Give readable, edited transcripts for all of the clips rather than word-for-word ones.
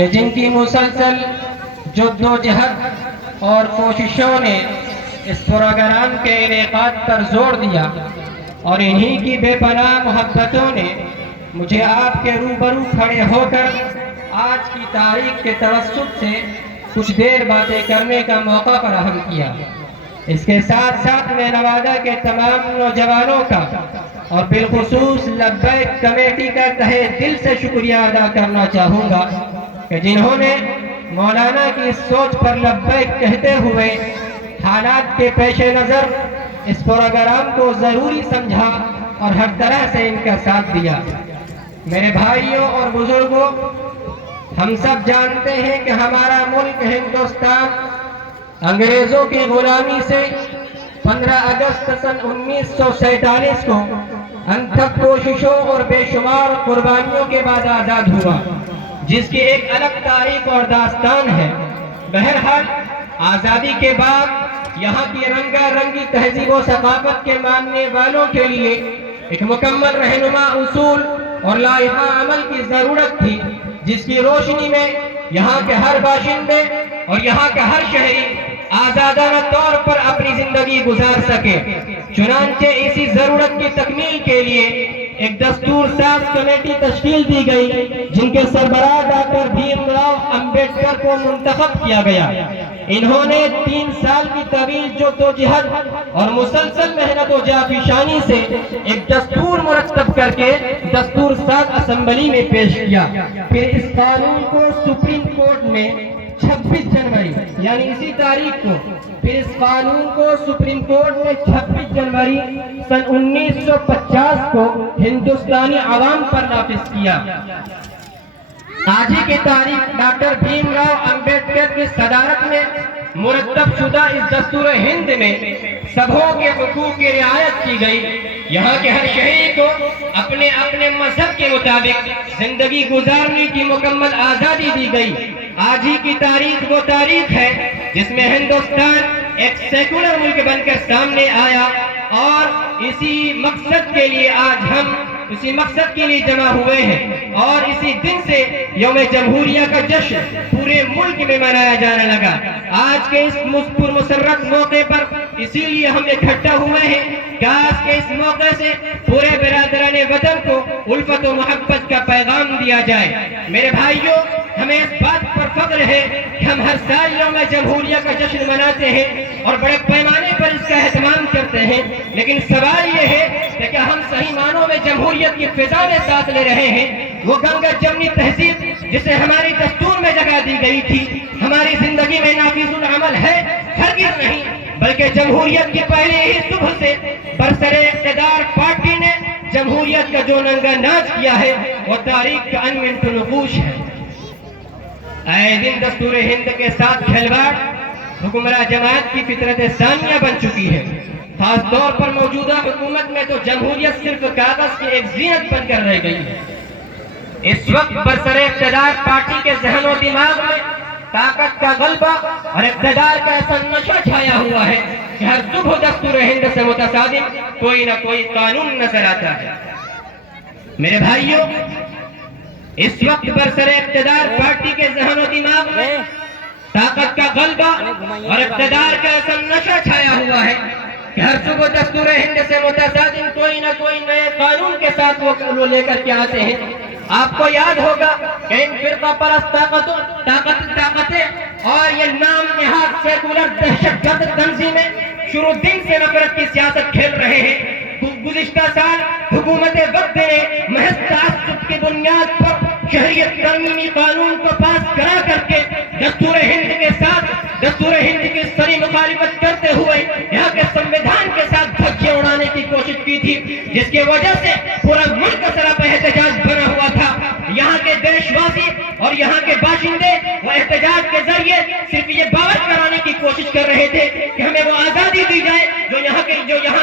کہ جن کی مسلسل جدوجہد اور کوششوں نے اس پروگرام کے انعقاد پر زور دیا اور انہی کی بے پناہ محبتوں نے مجھے آپ کے روبرو کھڑے ہو کر آج کی تاریخ کے توسط سے کچھ دیر باتیں کرنے کا موقع فراہم کیا۔ اس کے ساتھ ساتھ میں نوادہ کے تمام نوجوانوں کا اور بالخصوص لبیک کمیٹی کا تہہ دل سے شکریہ ادا کرنا چاہوں گا کہ جنہوں نے مولانا کی اس سوچ پر لبیک کہتے ہوئے حالات کے پیش نظر اس پروگرام کو ضروری سمجھا اور ہر طرح سے ان کا ساتھ دیا۔ میرے بھائیوں اور بزرگوں، ہم سب جانتے ہیں کہ ہمارا ملک ہندوستان انگریزوں کی غلامی سے 15 اگست سن 1947 کو انتھک کوششوں اور بے شمار قربانیوں کے بعد آزاد ہوا، جس کی ایک الگ تاریخ اور داستان ہے۔ بہرحال آزادی کے بعد یہاں کی رنگا رنگی تہذیب و ثقافت کے ماننے والوں کے لیے ایک مکمل رہنما اصول اور لائحہ عمل کی ضرورت تھی، جس کی روشنی میں یہاں کے ہر باشندے اور یہاں کا ہر شہری آزادانہ طور پر اپنی زندگی گزار سکے۔ چنانچہ اسی ضرورت کی تکمیل کے لیے ایک دستور ساز کمیٹی تشکیل دی گئی، جن کے سربراہ ڈاکٹر بھیم راؤ امبیڈکر کو منتخب کیا گیا۔ انہوں نے 3 سال کی طویل جدوجہد اور مسلسل محنت و جافشانی سے ایک دستور مرتب کر کے دستور ساز اسمبلی میں پیش کیا۔ پھر اس قانون کو سپریم کورٹ میں 26 جنوری یعنی اسی تاریخ کو سپریم کورٹ نے 26 جنوری سن 1950 کو ہندوستانی عوام پر نافذ کیا۔ آج ہی کی تاریخ ڈاکٹر بھیم راؤ امبیڈکر کی صدارت میں مرتب شدہ اس دستور ہند میں سبھوں کے حقوق کی رعایت کی گئی۔ یہاں کے ہر شہری کو اپنے اپنے مذہب کے مطابق زندگی گزارنے کی مکمل آزادی دی گئی۔ آج ہی کی تاریخ وہ تاریخ ہے جس میں ہندوستان ایک سیکولر ملک بن کر سامنے آیا، اور اسی مقصد کے لیے آج ہم اسی مقصد کے لیے جمع ہوئے ہیں، اور اسی دن سے یوم جمہوریہ کا جشن پورے ملک میں منایا جانے لگا۔ آج کے اس مسرت موقع پر اسی لیے ہم اکٹھا ہوئے ہیں۔ کاش کہ اس موقع سے پورے برادران وطن کو الفت و محبت کا پیغام دیا جائے۔ میرے بھائیوں، ہمیں اس بات پر فخر ہے کہ ہم ہر سال یوم جمہوریہ کا جشن مناتے ہیں اور بڑے پیمانے پر اس کا اہتمام کرتے ہیں، لیکن سوال یہ ہے کہ کیا ہم صحیح معنوں میں جمہوریت کی فضا میں ساتھ لے رہے ہیں؟ وہ گنگا جمنی تہذیب جسے ہماری دستور میں جگہ دی گئی تھی ہماری زندگی میں نافذ العمل ہے؟ ہرگز نہیں، بلکہ جمہوریت کی پہلے ہی صبح سے برسر اقتدار پارٹی نے جمہوریت کا جو ننگا ناچ کیا ہے وہ تاریخ کا انمنت نقوش ہے۔ آئے دن دستور ہند کے ساتھ کھلواڑ حکمراں جماعت کی فطرت ثانیہ بن چکی ہے۔ خاص طور پر موجودہ حکومت میں تو جمہوریت صرف کاغذ کی ایک زینت بن کر رہ گئی ہے۔ اس وقت برسر اقتدار پارٹی کے ذہن و دماغ میں طاقت کا غلبہ اور اقتدار کا ایسا نشہ چھایا ہوا ہے کہ ہر صبح دستور ہند سے متصادم کوئی نہ کوئی قانون نظر آتا ہے۔ میرے بھائیوں، اس وقت برسر اقتدار پارٹی کے ذہن و دماغ میں طاقت کا غلبہ اور اقتدار کا ایسا نشہ چھایا ہوا ہے کہ ہر صبح دستور ہند سے متصادم کوئی نہ کوئی نئے قانون کے ساتھ وہ لے کر کے آتے ہیں۔ آپ کو یاد ہوگا کہ ان فرقہ پرست طاقتیں اور یہ نام نہاد سیکولر دہشت گرد تنظیمیں شروع دن سے نفرت کی سیاست کھیل رہے ہیں۔ گزشتہ سال حکومت وقت نے محض تعصب کی بنیاد پر شہریت ترمیمی قانون کو پاس کرا کر کے دستور ہند کی سری مخالفت کرتے ہوئے یہاں کے سمویدھان کے ساتھ دھجیاں اڑانے کی کوشش کی تھی، جس کی وجہ سے پورا ملک سراپا احتجاج بنا ہوا تھا۔ یہاں کے دیش واسی اور یہاں کے باشندے وہ احتجاج کے ذریعے صرف یہ باور کرانے کی کوشش کر رہے تھے کہ ہمیں وہ آزادی دی جائے جو یہاں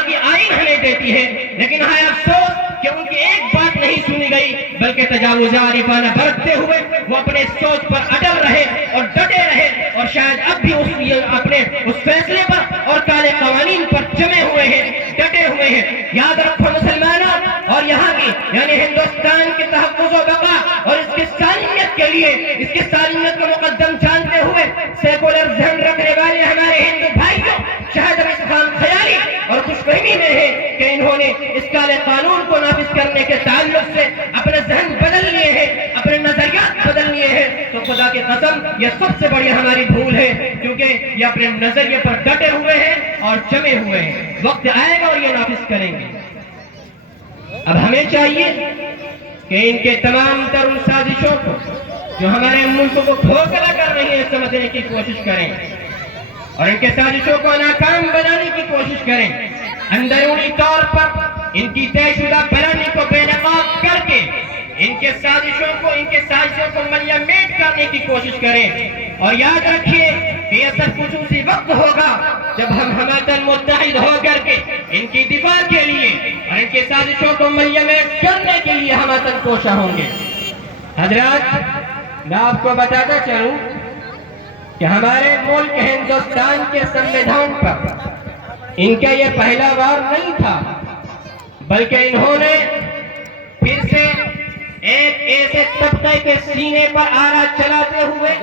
کی آئین ہمیں دیتی ہے، لیکن ہائے افسوس کہ ان کی ایک بات نہیں سنی گئی، بلکہ تجاوز عارفانہ برتتے ہوئے وہ اپنے سوچ پر اٹل رہے اور ڈٹے رہے، اور شاید اب بھی اپنے اس فیصلے پر اور کالے قوانین پر جمے ہوئے ہیں، ڈٹے ہوئے ہیں۔ یاد رکھو مسلمانوں، اور یہاں کی یعنی ہندوستان کی تحفظ و بقا اور اس کی سالمیت کے کے لیے اس کی سالمیت کو مقدم جانتے ہوئے سیکولر ذہن رکھنے والے ہمارے ہندو بھائیوں شاہد رشید خان خیالی اور خوش فہمی میں ہے کہ انہوں نے اس کالے قانون کو نافذ کرنے کے تعلق سے اپنے ذہن بدل لیے ہیں، اپنے نظریات بدل لیے ہیں، تو خدا کی قسم یہ سب سے بڑی ہماری بھول ہے، کیونکہ یہ اپنے نظریے پر ڈٹے ہوئے ہیں اور جمے ہوئے ہیں۔ وقت آئے گا اور یہ نافذ کریں گے۔ اب ہمیں چاہیے کہ ان کے تمام تر ان سازشوں کو جو ہمارے ملک کو کھوکھلا کر رہی ہیں سمجھنے کی کوشش کریں اور ان کے سازشوں کو ناکام بنانے کی کوشش کریں، اندرونی طور پر ان کی طے شدہ پلاننگ کو بے نقاب کر کے ان کے سازشوں کو ملیہ میٹ کرنے کی کوشش کریں، اور یاد رکھیے کہ یہ سب کچھ اسی وقت ہوگا جب ہم ہمدن متحد ہو کر کے ان کی دفاع کے لیے اور ان کے سازشوں کو ملیہ میٹ کرنے کے لیے ہمدن کوشاں ہوں گے۔ حضرات، میں آپ کو بتاتا چلوں کہ ہمارے ملک ہندوستان کے سنویدھان پر ان کا یہ پہلا وار نہیں تھا، بلکہ انہوں نے پھر سے ایک ایسے طبقے کے سینے پر آرا چلاتے ہوئے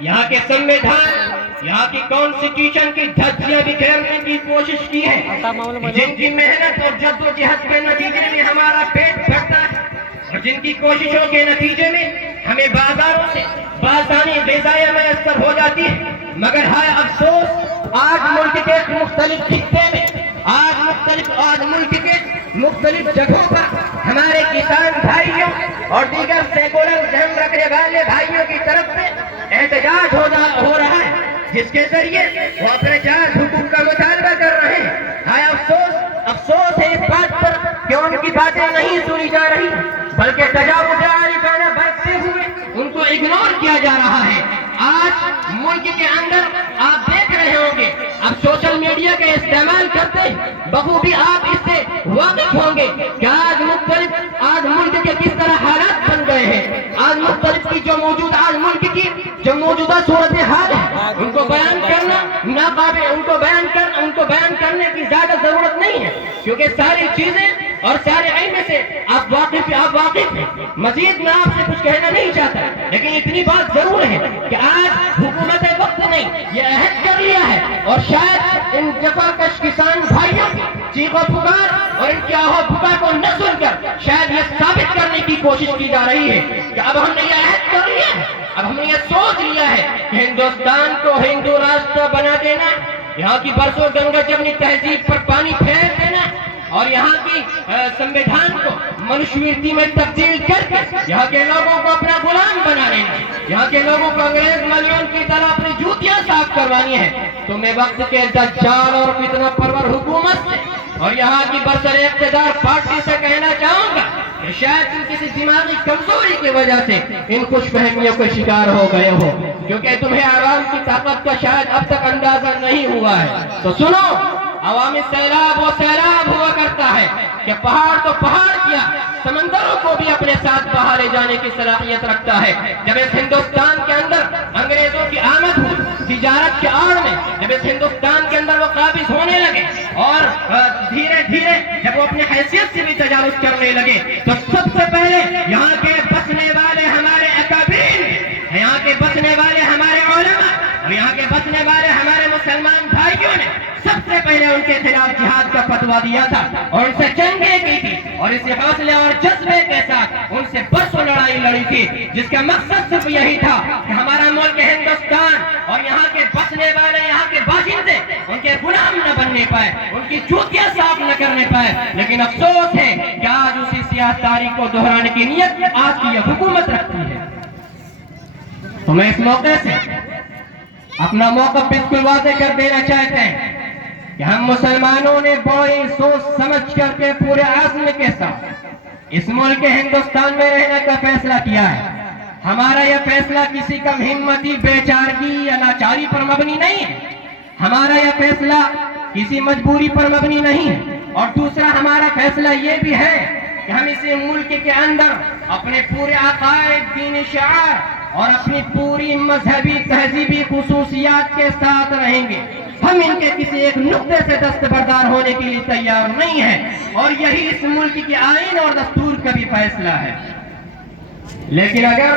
یہاں کے سنویدھان، یہاں کی کانسٹیٹیوشن کی دھجیاں بکھیرنے کی کوشش کی ہے، جن کی محنت اور جدوجہد کے نتیجے میں ہمارا پیٹ بھرتا ہے اور جن کی کوششوں کے نتیجے میں ہمیں بازاروں سے بآسانی غذائیں میسر ہو جاتی ہے، مگر ہائے افسوس آج ملک کے مختلف خطے میں آج ملک کے مختلف جگہوں پر ہمارے کسان بھائیوں اور دیگر سیکولر ذہن رکھنے والے بھائیوں کی طرف سے احتجاج ہو رہا ہے، جس کے ذریعے وہ اپنے جائز حقوق کا مطالبہ کر رہے ہیں۔ ہائے افسوس ہے اس بات پر کہ ان کی باتیں نہیں سنی جا رہی، بلکہ تجاوز عارفانہ برتتے ہوئے ان کو اگنور کیا جا رہا ہے۔ آج ملک کے اندر آپ دیکھ رہے ہوں گے، اب سوشل میڈیا کا استعمال کرتے بخوبی آپ اس سے واقف ہوں گے کہ آج ملک کے کس طرح حالات بن گئے ہیں، آج مختلف کی آج ملک کی جو موجودہ صورتحال ہے ان کو بیان کرنا ناقابل، ان کو بیان کرنے کی زیادہ ضرورت نہیں ہے، کیونکہ ساری چیزیں اور سارے علم سے آپ واقف ہیں۔ مزید میں آپ سے کچھ کہنا نہیں چاہتا، لیکن اتنی بات ضرور ہے کہ آج حکومت وقت نے یہ عہد کر لیا ہے اور شاید ان جفاکش کسان بھائیوں کی چیخ و پکار اور ان کی آہو پکار کو نہ سن کر شاید یہ ثابت کرنے کی کوشش کی جا رہی ہے کہ اب ہم نے یہ عہد کر لیا ہے، اب ہم نے یہ سوچ لیا ہے کہ ہندوستان کو ہندو راستہ بنا دینا، یہاں کی برسوں گنگا جمنی تہذیب پر پانی پھیر دینا اور یہاں کی سنویدھان کو منشورتی میں تبدیل کر کے یہاں کے لوگوں کو اپنا غلام بنا لینا، یہاں کے لوگوں کو انگریز ملیون کی طرح اپنی جوتیاں صاف کروانی ہے، تو میں وقت کے دجال اور فتنہ پرور حکومت سے اور یہاں کی برسر اقتدار پارٹی سے کہنا چاہوں گا کہ شاید تم کسی دماغی کمزوری کی وجہ سے ان خوش فہمیوں کا شکار ہو گئے ہو، کیونکہ تمہیں عوام کی طاقت کا شاید اب تک اندازہ نہیں ہوا ہے۔ تو سنو، عوامی سیلاب وہ سیلاب ہوا کرتا ہے کہ پہاڑ تو پہاڑ کیا سمندروں کو بھی اپنے ساتھ بہا لے جانے کی صلاحیت رکھتا ہے۔ جب اس ہندوستان کے اندر انگریزوں کی آمد ہوئی تجارت کے آڑ میں، جب اس ہندوستان کے اندر وہ قابض ہونے لگے اور دھیرے دھیرے جب وہ اپنی حیثیت سے بھی تجاوز کرنے لگے، تو سب سے پہلے یہاں کے بسنے والے ہمارے اکابرین، یہاں کے بسنے والے ہمارے علماء اور یہاں کے بسنے والے ہمارے مسلمان بھائیوں نے سب سے پہلے ان کے خلاف جہاد کا فتویٰ دیا تھا اور ان سے جنگیں کی تھی اور اسی حوصلے اور جذبے کے ساتھ ان سے برسوں لڑائی لڑی تھی، جس کا مقصد صرف یہی تھا کہ ہمارا ملک ہندوستان اور یہاں کے بسنے والے، یہاں کے باشندے ان کے غلام نہ بننے پائے، ان کی جوتیاں صاف نہ کرنے پائے۔ لیکن افسوس ہے کہ آج اسی سیاہ تاریخ کو دہرانے کی نیت آج کی یہ حکومت رکھتی ہے۔ تو میں اس موقع سے اپنا موقف بالکل واضح کر دینا چاہتے ہیں کہ ہم مسلمانوں نے بڑی سوچ سمجھ کر کے پورے عزم کے ساتھ اس ملک ہندوستان میں رہنے کا فیصلہ کیا ہے۔ ہمارا یہ فیصلہ کسی کم ہمتی، بے چارگی یا لاچاری پر مبنی نہیں ہے، ہمارا یہ فیصلہ کسی مجبوری پر مبنی نہیں ہے، اور دوسرا ہمارا فیصلہ یہ بھی ہے کہ ہم اسی ملک کے اندر اپنے پورے عقائد، دینی شعار اور اپنی پوری مذہبی تہذیبی خصوصیات کے ساتھ رہیں گے۔ ہم ان کے کسی ایک نقطے سے دستبردار ہونے کے لیے تیار نہیں ہیں، اور یہی اس ملک کے آئین اور دستور کا بھی فیصلہ ہے۔ لیکن اگر